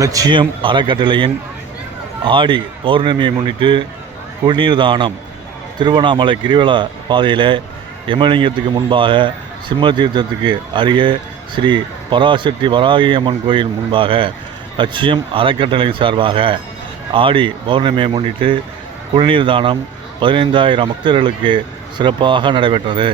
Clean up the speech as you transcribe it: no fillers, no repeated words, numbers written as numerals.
லட்சியம் அறக்கட்டளையின் ஆடி பௌர்ணமியை முன்னிட்டு குடிநீர் தானம் திருவண்ணாமலை கிரிவல பாதையில் யமலிங்கத்துக்கு முன்பாக சிம்மதீர்த்தத்துக்கு அருகே ஸ்ரீ பராசக்தி வராகியம்மன் கோயில் முன்பாக லட்சியம் அறக்கட்டளையின் சார்பாக ஆடி பௌர்ணமியை முன்னிட்டு குடிநீர் தானம் 15,000 பக்தர்களுக்கு சிறப்பாக நடைபெற்றது.